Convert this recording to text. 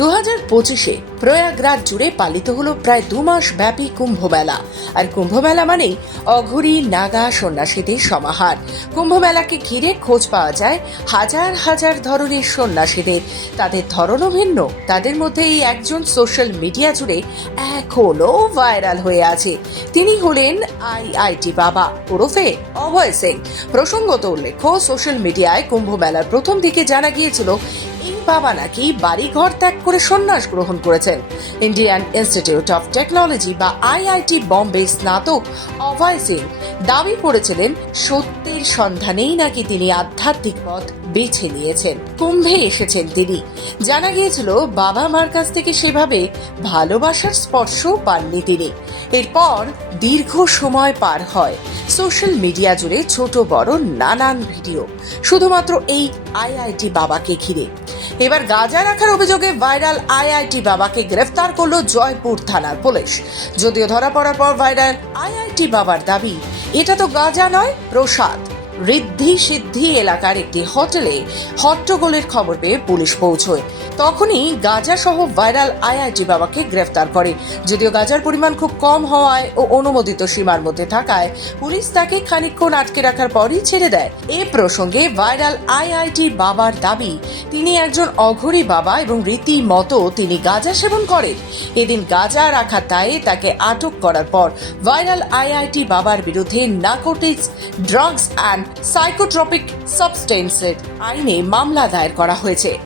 2025-এ প্রয়াগরাজ জুড়ে পালিত হলো প্রায় 2 মাস ব্যাপী কুম্ভ মেলা। আর কুম্ভ মেলা মানেই অঘোরী নাগা সন্ন্যাসীদের সমাহার। কুম্ভ মেলাকে ঘিরে খোঁজ পাওয়া যায় হাজার হাজার ধরনের সন্ন্যাসীদের। তাদের ধরনও ভিন্ন। তাদের মধ্যে এই একজন সোশ্যাল মিডিয়া জুড়ে এখনো ভাইরাল হয়ে আছে। তিনি হলেন আইআইটি বাবা ওরফে অভয় সিং। প্রসঙ্গত উল্লেখ্য, সোশ্যাল মিডিয়ায় কুম্ভ মেলার প্রথম দিকে জানা গিয়েছিল এই বাবা নাকি বাড়িঘর ত্যাগ করে সন্ন্যাস গ্রহণ করেছেন। ইন্ডিয়ান ইনস্টিটিউট অফ টেকনোলজি বা আইআইটি বম্বে স্নাতক অভয় সিং দাবি করেছিলেন সত্যের সন্ধানেই নাকি তিনি আধ্যাত্মিক পথ বেছে নিয়েছেন। কুম্ভে এসেছেন তিনি। জানা গিয়েছিল বাবা মার কাছ থেকে সেভাবে ভালোবাসার স্পর্শ পাননি তিনি। এরপর দীর্ঘ সময় পার হয় সোশ্যাল মিডিয়া জুড়ে ছোট বড় নানান ভিডিও শুধুমাত্র এই আইআইটি বাবাকে ঘিরে। এবার গাঁজা রাখার অভিযোগে ভাইরাল আইআইটি বাবাকে গ্রেফতার করলো জয়পুর থানার পুলিশ। যদিও ধরা পড়ার পর ভাইরাল আইআইটি বাবার দাবি, এটা তো গাঁজা নয়, প্রসাদ। ঋদ্ধি সিদ্ধি এলাকার একটি হোটেলে হট্টগোলের খবর পেয়ে পুলিশ পৌঁছয়। তখনই গাঁজা সহ ভাইরাল আইআইটি বাবাকে গ্রেফতার করে। যদিও গাঁজার পরিমাণ খুব কম হওয়ায় ও অনুমোদিত সীমার মধ্যে থাকায় পুলিশ তাকে খানিকক্ষণ আটকে রাখার পরই ছেড়ে দেয়। এ প্রসঙ্গে ভাইরাল আইআইটি বাবার দাবি, তিনি একজন অঘোরী বাবা এবং রীতিমতো তিনি গাঁজা সেবন করেন। এদিন গাঁজা রাখার দায়ে তাকে আটক করার পর ভাইরাল আইআইটি বাবার বিরুদ্ধে নার্কোটিক্স, ড্রাগস অ্যান্ড সাইকোট্রপিক সাবস্টেন্সের আইনে মামলা দায়ের করা হয়েছে।